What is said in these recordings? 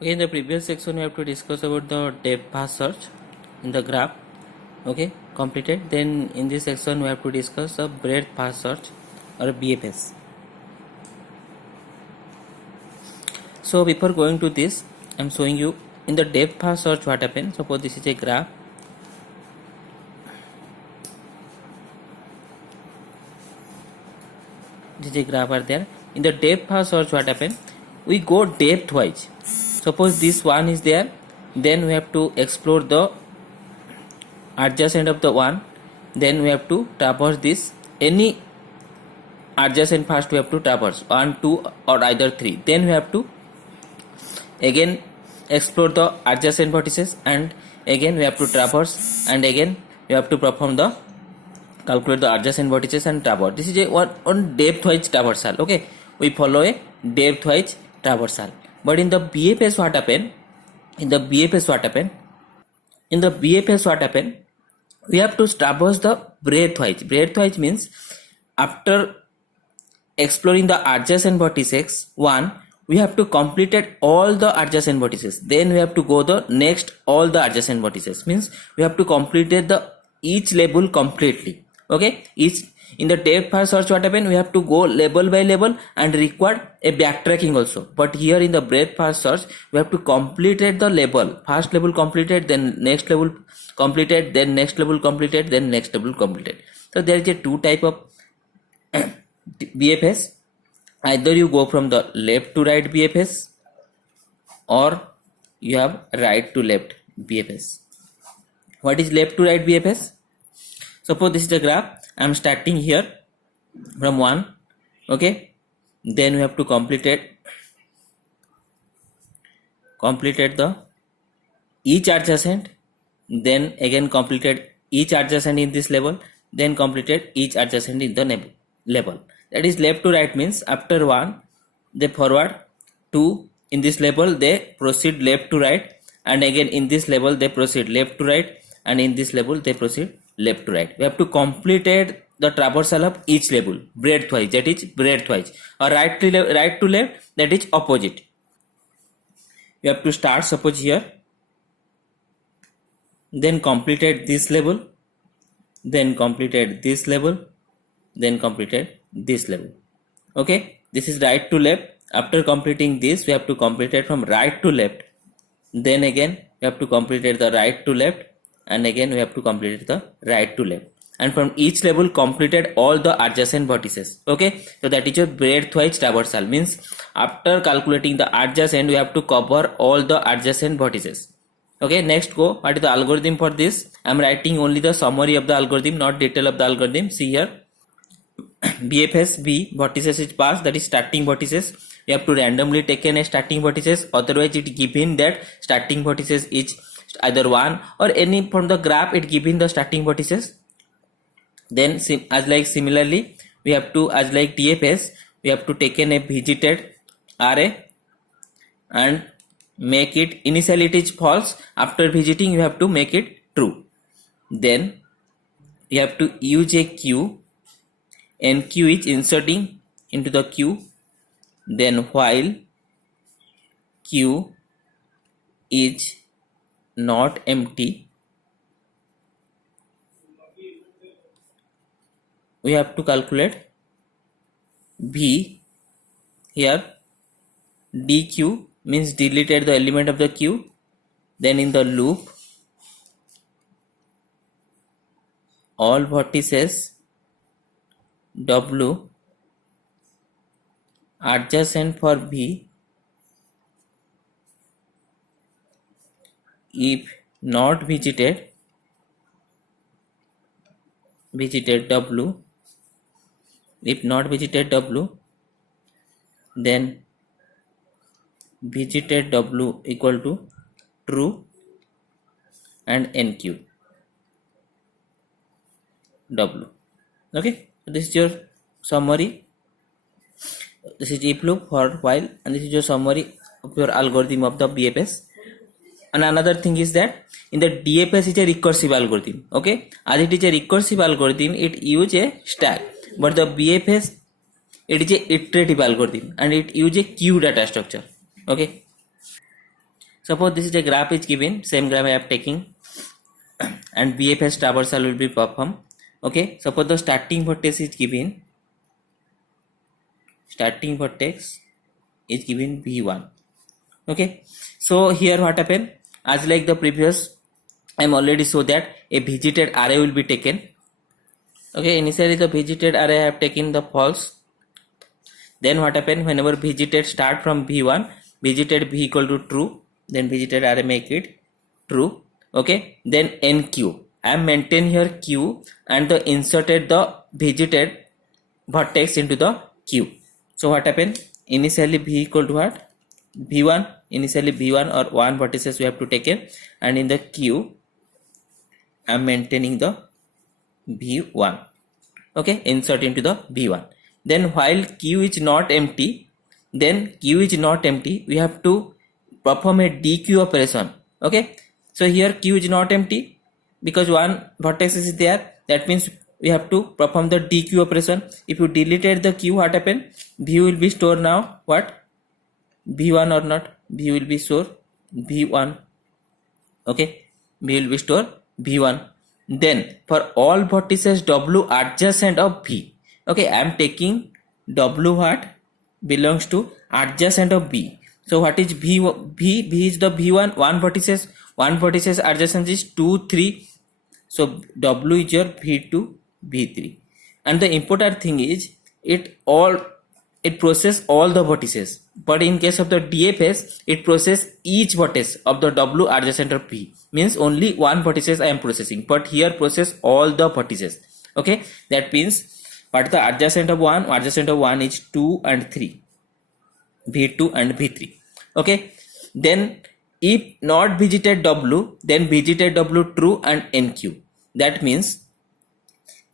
Okay, in the previous section we have to discuss about the depth first search in the graph. Okay, completed. Then in this section we have to discuss the breadth first search or BFS. So before going to this, I am showing you in the depth first search what happened. Suppose this is a graph. This is a graph are there. In the depth first search what happened? We go depth wise. Suppose this one is there, then we have to explore the adjacent of the one, then we have to traverse this any adjacent first we have to traverse 1, 2 or either 3, then we have to again explore the adjacent vertices and again we have to traverse and again we have to perform the calculate the adjacent vertices and traverse. This is a one depth wise traversal. Okay, we follow a depth wise traversal. But in the BFS what happened? In the BFS what happened? We have to traverse the breadth wise. Breadth wise means after exploring the adjacent vertices one, we have to completed all the adjacent vertices. Then we have to go the next all the adjacent vertices. Means we have to completed the each level completely. Okay, each in the depth first search what happened? We have to go level by level and require a backtracking also. But here in the breadth first search we have to completed the level. First level completed, then next level completed, then next level completed, then next level completed. So there is a two type of BFS. Either you go from the left to right BFS or you have right to left BFS. What is left to right BFS? Suppose this is the graph. I am starting here from 1. Okay, then we have to completed the each adjacent, then again completed each adjacent in this level, then completed each adjacent in the level. That is left to right means after 1 they forward, 2 in this level they proceed left to right, and again in this level they proceed left to right, and in this level they proceed left to right. We have to completed the traversal of each level breadth wise, that is breadth wise, or right to left, that is opposite. We have to start suppose here, then completed this level, then completed this level, then completed this level. Okay, this is right to left. After completing this we have to complete it from right to left, then again we have to complete it the right to left, and again we have to complete the right to left, and from each level completed all the adjacent vertices. Okay, so that is your breadth wise traversal. Means after calculating the adjacent we have to cover all the adjacent vertices. Okay, next go. What is the algorithm for this? I am writing only the summary of the algorithm, not detail of the algorithm. See here, BFS B vertices is passed, that is starting vertices. You have to randomly taken a starting vertices, otherwise it given that starting vertices is either 1 or any from the graph it given the starting vertices. Then as like similarly we have to, as like DFS, we have to taken a visited array and make it initially it is false, after visiting you have to make it true. Then you have to use a queue, and queue is inserting into the queue, then while queue is not empty we have to calculate V here. DQ means deleted the element of the queue, then in the loop all vertices W adjacent for V if not visited W, if not visited W, then visited W equal to true and NQ W. Okay, so this is your summary. This is if loop for while, and this is your summary of your algorithm of the BFS. And another thing is that in the DFS is a recursive algorithm. Okay, as it is a recursive algorithm it use a stack, but the BFS it is a iterative algorithm and it use a queue data structure. Okay, Suppose this is a graph is given, same graph I am taking, and BFS traversal will be performed. Okay, suppose the starting vertex is given, starting vertex is given V1. Okay, so here what happened, as like the previous, I am already show that a visited array will be taken. Okay, initially the visited array I have taken the false. Then what happened, whenever visited start from V1, visited V equal to true, then visited array make it true. Okay, then NQ, I am maintain here Q and the inserted the visited vertex into the Q. So what happened, initially V equal to what, V1, initially V1 or 1 vertices we have to take it, and in the Q I am maintaining the V1. Okay, insert into the V1. Then while Q is not empty, we have to perform a DQ operation. Okay, so here Q is not empty because one vertex is there, that means we have to perform the DQ operation. If you deleted the Q, what happened, V will be stored now what, V1 or not, V will be stored V1. Okay, V will be stored V1. Then for all vertices W adjacent of V, okay, I am taking W what belongs to adjacent of V. So what is V? V is the V1, one vertices adjacent is 2, 3. So W is your V2, V3. And the important thing is it process all the vertices. But in case of the DFS, it process each vertex of the W adjacent of V. Means only one vertices I am processing, but here process all the vertices. Okay, that means what the adjacent of 1? Adjacent of 1 is 2 and 3, V2 and V3. Okay, then if not visited W, then visited W true and NQ. That means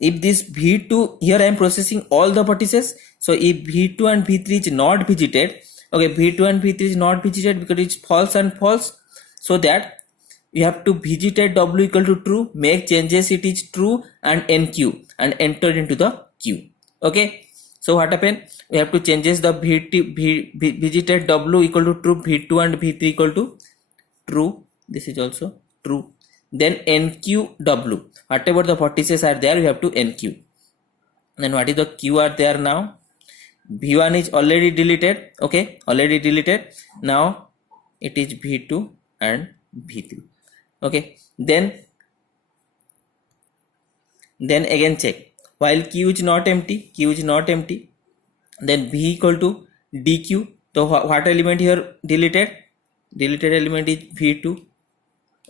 if this V2, here I am processing all the vertices, so if V2 and V3 is not visited, okay, V2 and V3 is not visited because it's false and false, so that we have to visited W equal to true, make changes it is true and NQ and enter into the Q. Okay, so what happened, we have to changes the visited W equal to true, V2 and V3 equal to true, this is also true. Then NQW, whatever the vertices are there, we have to NQ. Then what is the Q are there now? V1 is already deleted. Okay, already deleted. Now it is V2 and V3. Okay, then again check. While Q is not empty, then V equal to DQ. So what element here deleted? Deleted element is V2.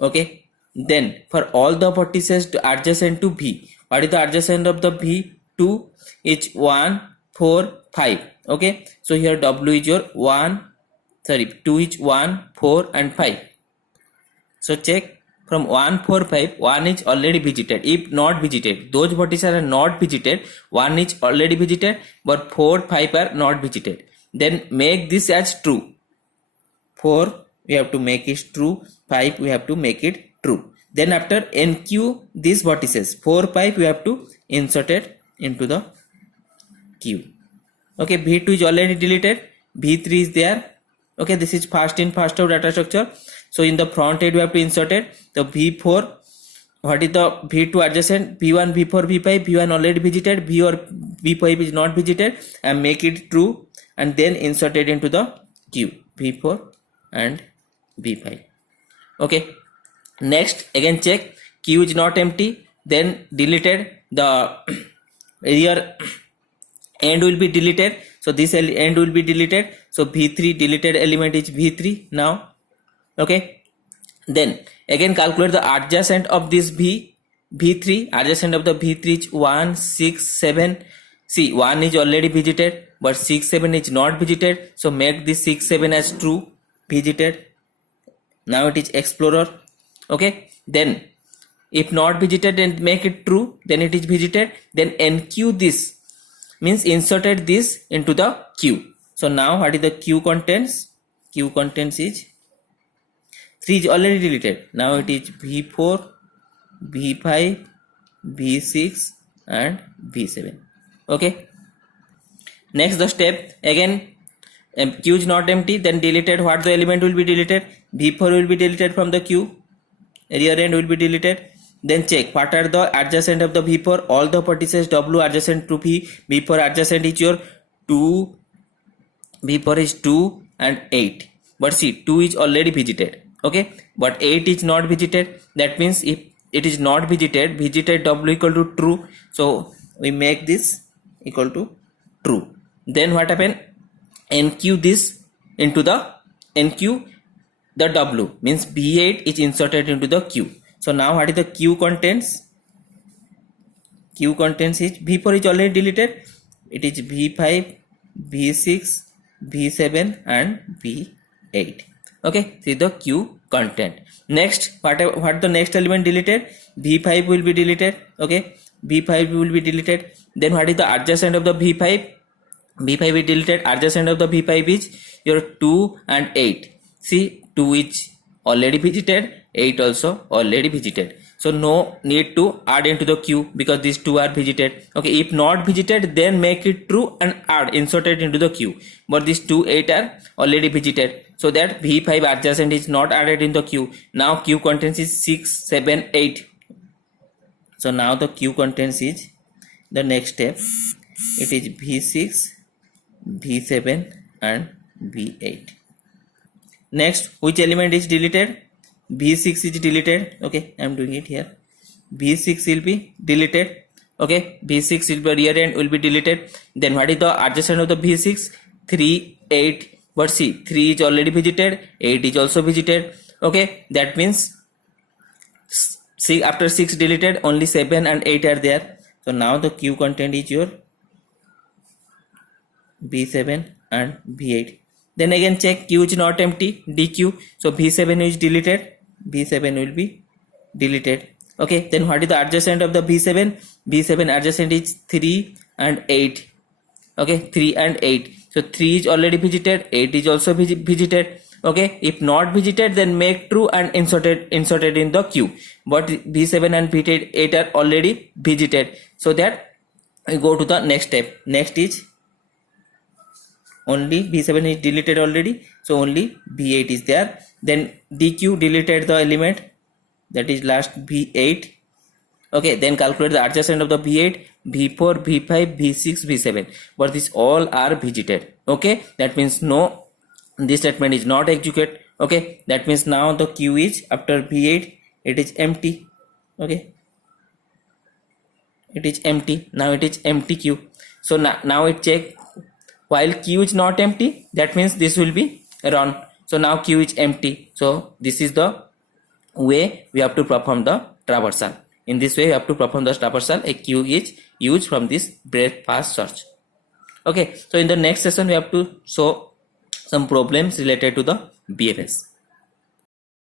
Okay, then for all the vertices adjacent to V, what is the adjacent of the V? 2 is 1, 4, 5. Okay, so here W is your 2 is 1, 4 and 5. So check from 1, 4, 5, 1 is already visited. If not visited, those vertices are not visited, 1 is already visited, but 4, 5 are not visited. Then make this as true. 4 we have to make it true, 5 we have to make it true. Then after NQ these vertices 4, 5 we have to insert it into the Q. Okay, V2 is already deleted, V3 is there. Okay, this is first in first out data structure. So in the front end we have to insert it the V4. What is the V2 adjacent? V1, V4, V5. V1 already visited, V or V5 is not visited, and make it true and then insert it into the Q, V4 and V5. Okay, next again check Q is not empty, then deleted, the here end will be deleted, so this end will be deleted, so V3 deleted element is V3 now. Okay, then again calculate the adjacent of this V3. Adjacent of the V3 is 1, 6, 7. See, 1 is already visited, but 6, 7 is not visited, so make this 6, 7 as true, visited. Now it is explorer. Okay, then if not visited, then make it true, then it is visited. Then NQ this means inserted this into the Q. So now what is the Q contents? Q contents is 3 is already deleted. Now it is V4, V5, V6 and V7. Okay, next the step again Q is not empty, then deleted, what the element will be deleted? V4 will be deleted from the Q, rear end will be deleted. Then check what are the adjacent of the V4. All the vertices W adjacent to V. V4 adjacent is your 2, V4 is 2 and 8. But see, 2 is already visited. Okay, but 8 is not visited. That means if it is not visited, visited W equal to true. So we make this equal to true. Then what happen? NQ this into the NQ, the W means V8 is inserted into the Q. So now what is the Q contents? Q contents is V4 is already deleted. It is V5, V6, V7 and V8. Okay, see the Q content. Next, what the next element deleted? V5 will be deleted. Okay, V5 will be deleted. Then what is the adjacent of the V5? V5 is deleted. Adjacent of the V5 is your 2 and 8. See, 2 is already visited, 8 also already visited. So no need to add into the Q because these two are visited. Okay, if not visited, then make it true and add, insert it into the Q. But these 2, 8 are already visited. So that V5 adjacent is not added in the Q. Now Q contains is 6, 7, 8. So now the Q contains is the next step. It is V6, V7 and V8. Next, which element is deleted? V6 is deleted. Okay, I am doing it here. V6 will be deleted. Okay, V6 will be rear end will be deleted. Then what is the adjacent of the V6? 3, 8. But see, 3 is already visited, 8 is also visited. Okay, that means see, after 6 deleted, only 7 and 8 are there. So now the Q content is your V7 and V8. Then again check Q is not empty, DQ. So V7 is deleted, V7 will be deleted. Okay, then what is the adjacent of the V7? V7 adjacent is 3 and 8. Okay, 3 and 8. So 3 is already visited, 8 is also visited. Okay, if not visited, then make true and inserted in the Q. But V7 and V8 are already visited. So that we go to the next step. Next is only V7 is deleted already, so only V8 is there. Then DQ deleted the element, that is last V8. Okay, then calculate the adjacent of the V8, V4, V5, V6, V7. But these all are visited. Okay, that means no, this statement is not executed. Okay, that means now the Q is after V8, it is empty. Okay, it is empty. Now it is empty Q. So now it check. While Q is not empty, that means this will be run. So now Q is empty. So this is the way we have to perform the traversal. In this way, we have to perform the traversal. A Q is used from this breadth first search. Okay, so in the next session, we have to show some problems related to the BFS.